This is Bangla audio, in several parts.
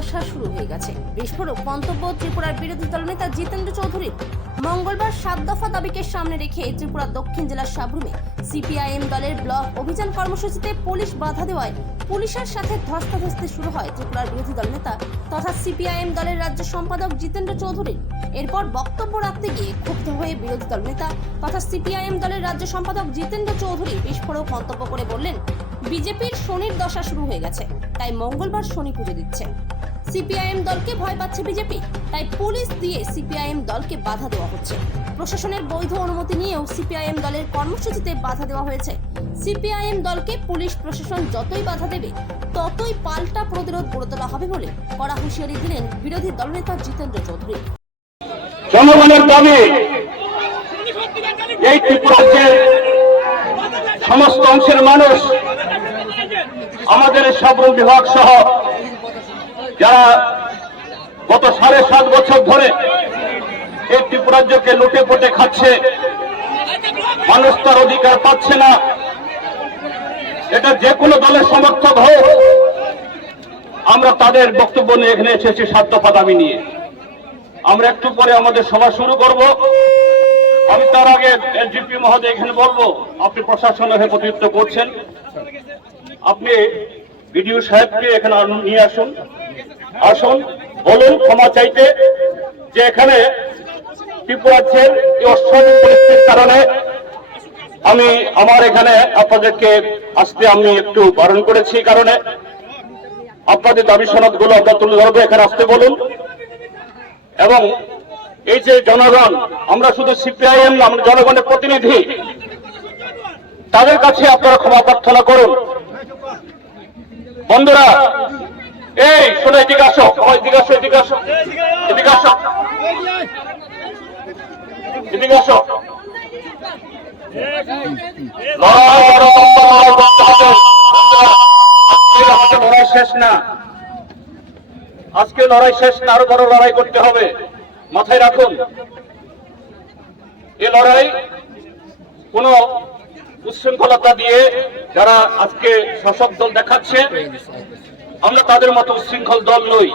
দশা শুরু হয়ে গেছে। বিস্ফোরক মন্তব্য ত্রিপুরার বিরোধী দলনেতা জিতেন্দ্র চৌধুরী মঙ্গলবার সাত দফা দাবিকে সামনে রেখে ত্রিপুরা দক্ষিণ জেলার সাবরুমে সিপিআইএম দলের ব্লক অভিযান কর্মসূচিতে পুলিশ বাধা দেওয়ায় পুলিশের সাথে ধস্তাধস্তি শুরু হয় ত্রিপুরার বিরোধী দলনেতা তথা সিপিআইএম দলের রাজ্য সম্পাদক জিতেন্দ্র চৌধুরী। এরপর বক্তব্য রাখতে গিয়ে ক্ষুব্ধ হয়ে বিরোধী দলনেতা তথা সিপিআইএম দলের রাজ্য সম্পাদক জিতেন্দ্র চৌধুরী বিস্ফোরক মন্তব্য করে বললেন, বিজেপির শনির দশা শুরু হয়ে গেছে, তাই মঙ্গলবার শনি পুজো দিচ্ছে সিপিআইএম দলকে ভয় পাচ্ছে বিজেপি। তাই পুলিশ দিয়ে সিপিআইএম দলকে বাধা দেওয়া হচ্ছে। প্রশাসনের বৈধ অনুমতি নিয়েও সিপিআইএম দলের কর্মসূচিতে বাধা দেওয়া হয়েছে। সিপিআইএম দলকে পুলিশ প্রশাসন যতই বাধা দেবে, ততই পাল্টা প্রতিরোধ গড়ে তোলা হবে বলে কড়া হুঁশিয়ারি দিলেন বিরোধী দলনেতা জিতেন্দ্র চৌধুরী। জনগণের দাবি, এই ত্রিপুরাজ্যের সমস্ত অংশের মানুষ, আমাদের সাবরুম বিভাগ সহ যারা গত সাড়ে সাত বছর ধরে এই ত্রিপুরাজ্যকে লুটে পুটে খাচ্ছে, মানুষ তার অধিকার পাচ্ছে না। এটা যে কোনো দলের সমর্থক হোক, আমরা তাদের বক্তব্য নিয়ে এখানে এসেছি দাবি নিয়ে। আমরা একটু পরে আমাদের সভা শুরু করব। আমি তার আগে এলজিপি মহোদয় এখানে বলব, আপনি প্রশাসনের হয়ে প্রতিনিধিত্ব করছেন। আপনি বিডিও সাহেবকে এখানে নিয়ে আসুন। আসুন, বলুন, ক্ষমা চাইতে যে এখানে ত্রিপুরাজ্যের এই অস্বাভাবিক পরিস্থিতির কারণে আমি আমার এখানে আপনাদেরকে আসতে আমি একটু বারণ করেছি কারণে। আপনাদের দাবি সনদগুলো আমরা তুলে ধরবো, এখানে আসতে বলুন। এবং এই যে জনগণ, আমরা শুধু সিপিআইএম না, আমরা জনগণের প্রতিনিধি, তাদের কাছে আপনারা ক্ষমা প্রার্থনা করুন। বন্ধুরা এই শোনো এদিকে আসো সবাই এদিকে আসো এদিকে আসো এদিকে আসো এদিকে আসো লড়াই আরও লড়াই করতে হবে। বন্ধুরা, আমাদের লড়াই শেষ না আজকে লড়াই শেষ না, আরও বড় লড়াই করতে হবে। মাথায় রাখুন, এ লড়াই কোন দিয়ে যারা আজকে শাসক দল দেখাচ্ছে, আমরা তাদের মতো উচ্ছৃঙ্খল দল নই।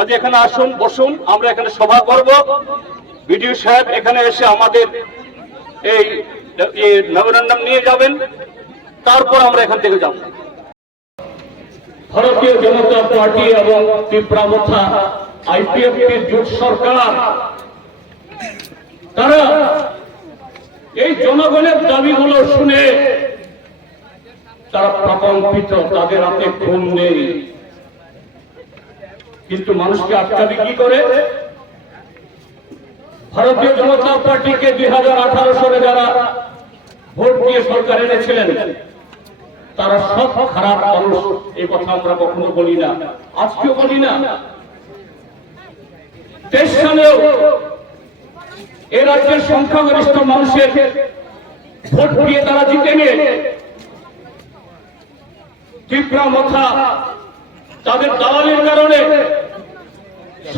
আজ এখানে আসুন, বসুন, আমরা এখানে সভা করব। বিডিও সাহেব এখানে এসে আমাদের এই মেমোরেন্ডাম নিয়ে যাবেন। তারপর আমরা এখান থেকে যাব। ভারতীয় জনতা পার্টি এবং ত্রিপুরা মথা আইপিএফটির জোট সরকার, তারা এই জনগণের দাবিগুলো শুনে তারা প্রকম্পিত, তাদের হাতে ঘুম নেই। কিন্তু মানুষকে আটকাবে কি করে? ভারতীয় জনতা পার্টিকে দুই হাজার আঠারো সালে যারা ভোট দিয়ে সরকার এনেছিলেন, তারা সব খারাপ মানুষ। এই কথা আমরা কখনো বলি না। আজকেও বলি না। দেশ সালেও এ রাজ্যের সংখ্যাগরিষ্ঠ মানুষের ভোট দিয়ে তারা জিতে নিয়ে ত্রিপুরা মথা তাদের দালালির কারণে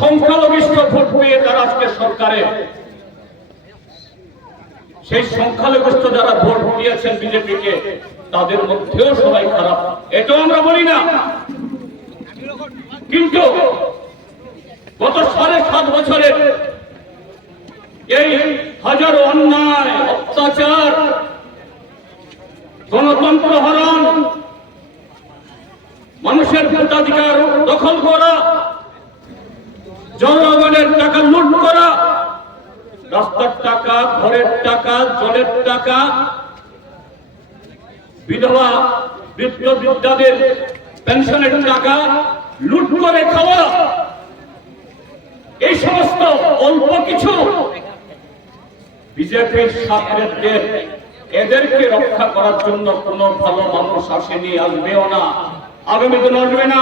সংখ্যালঘিষ্ঠ ভোট পেয়ে তারা আজকে সরকারে, সেই সংখ্যালঘিষ্ঠ যারা ভোট দিয়েছেন বিজেপিকে, তাদের মধ্যেও সবাই খারাপ। এটাও আমরা বলি না। কিন্তু গত সাড়ে সাত বছরে এই হাজারো অন্যায়, অত্যাচার, গণতন্ত্র হরণ মানুষের ভোটাধিকার দখল করা জনগণের টাকা লুট করা, রাস্তার টাকা, ঘরের টাকা, জলের টাকা, বিধবা, বৃদ্ধ, বৃদ্ধাদের পেনশনের টাকা লুট করে খাওয়া। এই সমস্ত অল্প কিছু বিজেপির ছাত্রদের এদেরকে রক্ষা করার জন্য কোন ভালো মানুষ আসেনি, আসবেও না। আগামী দিন আসবে না।